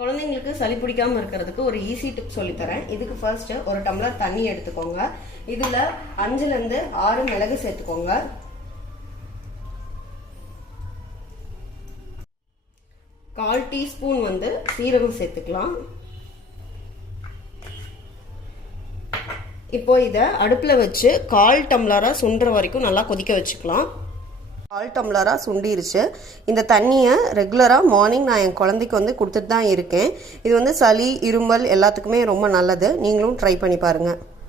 குழந்தைங்களுக்கு சளி பிடிக்காம இருக்கிறதுக்கு ஒரு ஈஸி டிப் சொல்லித்தரேன். இதுக்கு ஃபர்ஸ்ட் ஒரு டம்ளர் தண்ணி எடுத்துக்கோங்க. இதுல 5ல இருந்து 6 மிளகு சேர்த்துக்கோங்க. கால் டீஸ்பூன் சீரகம் சேர்த்துக்கலாம். இப்போ இதை அடுப்பில் வச்சு 1/4 டம்ளராக சுண்டுற வரைக்கும் நல்லா கொதிக்க வச்சுக்கலாம். 1/4 டம்ளராக சுண்டிருச்சு. இந்த தண்ணியை ரெகுலராக மார்னிங் நான் என் குழந்தைக்கு கொடுத்துட்டு தான் இருக்கேன். இது சளி, இருமல் எல்லாத்துக்குமே ரொம்ப நல்லது. நீங்களும் ட்ரை பண்ணி பாருங்கள்.